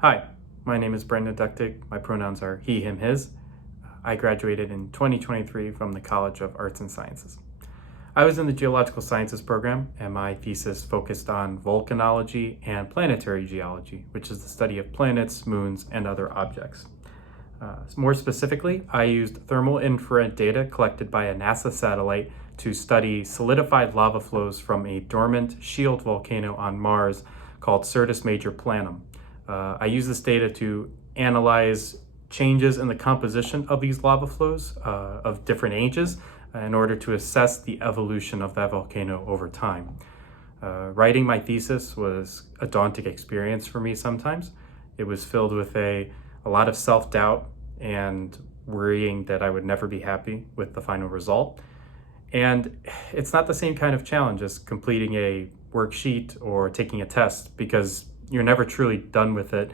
Hi, my name is Duktig. My pronouns are he, him, his. I graduated in 2023 from the College of Arts and Sciences. I was in the Geological Sciences program, and my thesis focused on volcanology and planetary geology, which is the study of planets, moons, and other objects. More specifically, I used thermal infrared data collected by a NASA satellite to study solidified lava flows from a dormant shield volcano on Mars called Syrtis Major Planum. I use this data to analyze changes in the composition of these lava flows of different ages in order to assess the evolution of that volcano over time. Writing my thesis was a daunting experience for me sometimes. It was filled with a lot of self-doubt and worrying that I would never be happy with the final result. And it's not the same kind of challenge as completing a worksheet or taking a test, because you're never truly done with it,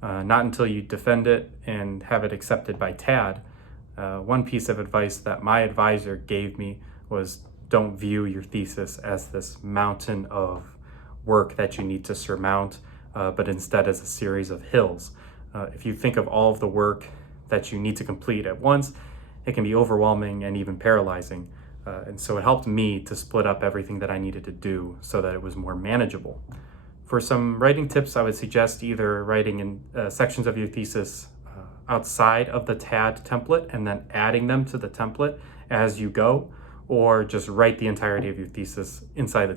not until you defend it and have it accepted by TAD. One piece of advice that my advisor gave me was, don't view your thesis as this mountain of work that you need to surmount, but instead as a series of hills. If you think of all of the work that you need to complete at once, it can be overwhelming and even paralyzing. And so it helped me to split up everything that I needed to do so that it was more manageable. For some writing tips, I would suggest either writing in sections of your thesis outside of the TAD template and then adding them to the template as you go, or just write the entirety of your thesis inside the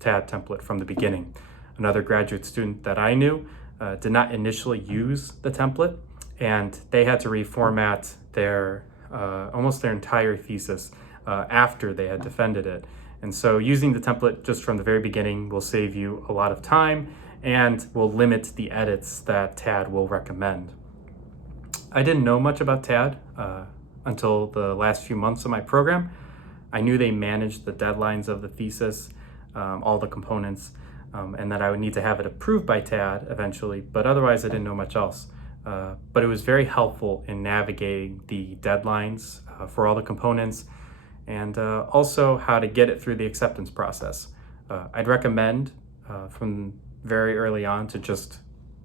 TAD template from the beginning. Another graduate student that I knew did not initially use the template, and they had to reformat their almost their entire thesis after they had defended it. And so using the template just from the very beginning will save you a lot of time and will limit the edits that TAD will recommend. I didn't know much about TAD until the last few months of my program. I knew they managed the deadlines of the thesis, all the components, and that I would need to have it approved by TAD eventually, but otherwise I didn't know much else. But it was very helpful in navigating the deadlines for all the components, and also how to get it through the acceptance process. I'd recommend from very early on to just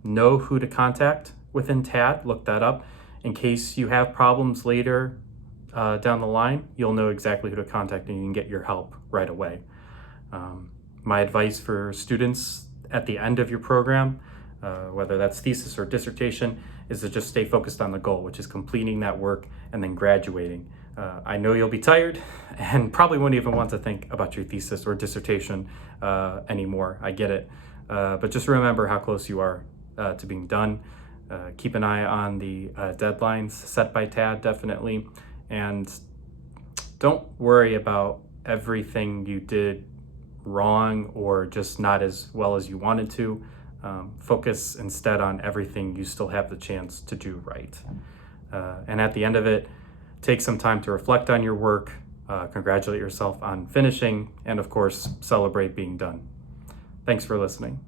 know who to contact within TAD, look that up. In case you have problems later down the line, you'll know exactly who to contact and you can get your help right away. My advice for students at the end of your program, whether that's thesis or dissertation, is to just stay focused on the goal, which is completing that work and then graduating. I know you'll be tired and probably won't even want to think about your thesis or dissertation anymore. I get it. But just remember how close you are to being done. Keep an eye on the deadlines set by TAD, definitely. And don't worry about everything you did wrong or just not as well as you wanted to. Focus instead on everything you still have the chance to do right. And at the end of it, take some time to reflect on your work, congratulate yourself on finishing, and of course, celebrate being done. Thanks for listening.